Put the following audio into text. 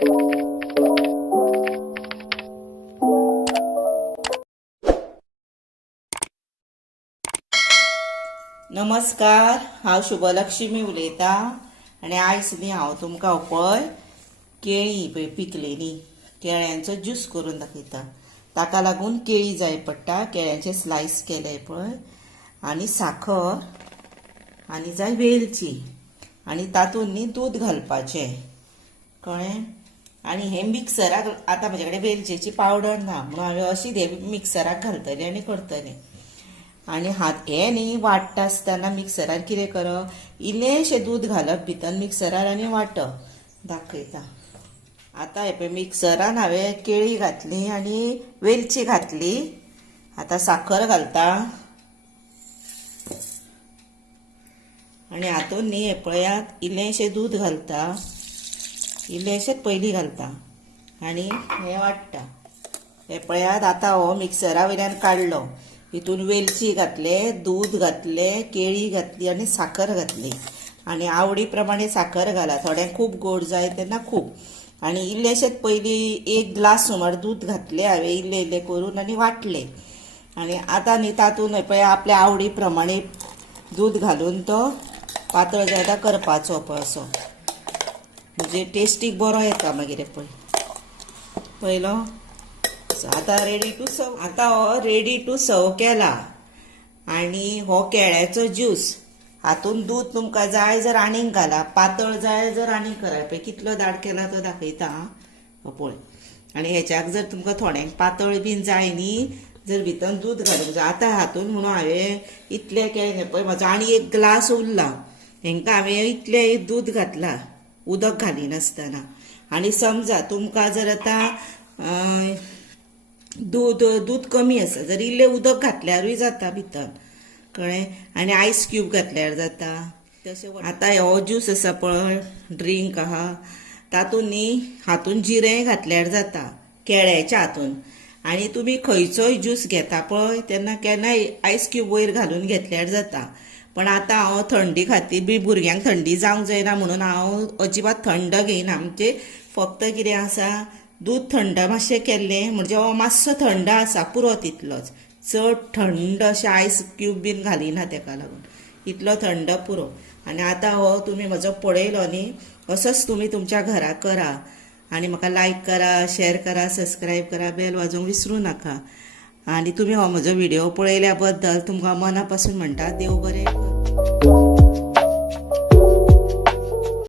नमस्कार, हांव शुभलक्ष्मी उलयतां आनी आयज न्ही हांव तुमकां पळय केळीं पळय पिकलेलीं केळ्यांचो ज्यूस करून दाखयता। ताका लागून केळी जाय पडटा, केळ्यांचे स्लायस केले पळय आनी साखर आनी जाय वेलची आनी तातूंत न्ही दूद घालपाचें, कळ्ळें। आनी हें मिक्सराक आतां म्हजे कडेन वेलचेची पावडर ना म्हणून हांवें अशीच हे मिक्सराक घालतलें आनी करतलें। आनी हें न्ही वाट्टा आसतना मिक्सरार कितें करप, इल्लेशें दूद घालप भितर मिक्सरार आनी वांटप। दाखयता आतां हे पळय मिक्सरान हांवें केळी घातली आनी वेलची घातली। आतां साखर घालता आनी हातूंत न्ही हे पळयात इल्लेशें दूद घालता, इल्लेशेंच पयलीं घालता आनी हें वाडटा। हे पळयात आतां हो मिक्सरा वयल्यान काडलो, हितून वेलची घातले, दूद घातलें, केळी घातली आनी साखर घातली आनी आवडी प्रमाणे साखर घाला, थोड्यांक खूब गोड जाय तेन्ना खूब। आनी इल्लेशेंच पयलीं 1 ग्लास सुमार दूद घातलें हांवें इल्लें इल्लें करून आनी वाटलें। आनी आतां न्ही तातूंत पळय आपल्या आवडी प्रमाणे दूद घालून तो पातळ जाता करपाचो पळय असो, म्हणजे टेस्टीक बरो येता मागीर पळय पयलो। आतां रेडी टू सर्व, आतां हो रेडी टू सर्व केला आनी हो केळ्याचो ज्यूस। हातूंत दूद तुमकां जाय जर आनीक घाला, पातळ जाय जर आनीक करा, पळय कितलो दाट केला तो दाखयता हो पळय। आनी हेच्याक जर तुमकां थोड्यांक पातळ बीन जाय न्ही जर भितर दूद घालूंक जाय। आतां हातूंत म्हणून हांवें इतलें केळें पळय, म्हाजो आनी 1 ग्लास उरला, हेंकां हांवें इतलें दूद घातलां उदक घालिनासतना। आनी समजा तुमकां जर आतां दूद कमी आसा जर इल्लें उदक घातल्यारूय जाता भितर, कळ्ळें। आनी आयस क्यूब घातल्यार जाता तशें। आतां हो ज्यूस आसा पळय, ड्रिंक आहा, तातूंत न्ही हातूंत जिरें घातल्यार जाता केळ्याच्या हातून। आनी तुमी खंयचोय ज्यूस घेता पळय तेन्ना केन्नाय आयस क्यूब वयर घालून घेतल्यार जाता। पण आतां हांव थंडी खातीर बी भुरग्यांक थंडी जावंक जायना म्हणून हांव अजिबात थंड घेयना, म्हणजे फक्त कितें आसा दूद थंड मातशें केल्लें, म्हणजे हो मातसो थंड आसा पुरो तितलोच, चड थंड अशें आयस क्यूब बीन घालिना तेका लागून, इतलो थंड पुरो। आनी आतां हो तुमी म्हजो पळयलो न्ही, असोच तुमी तुमच्या घरा करा आनी म्हाका लायक करा, शेअर करा, सबस्क्रायब करा, बेल वाजोवंक विसरूं नाका। आनी तुमी हो म्हजो व्हिडिओ पळयल्या बद्दल तुमकां मना पासून म्हणटा, देव बरें करूं।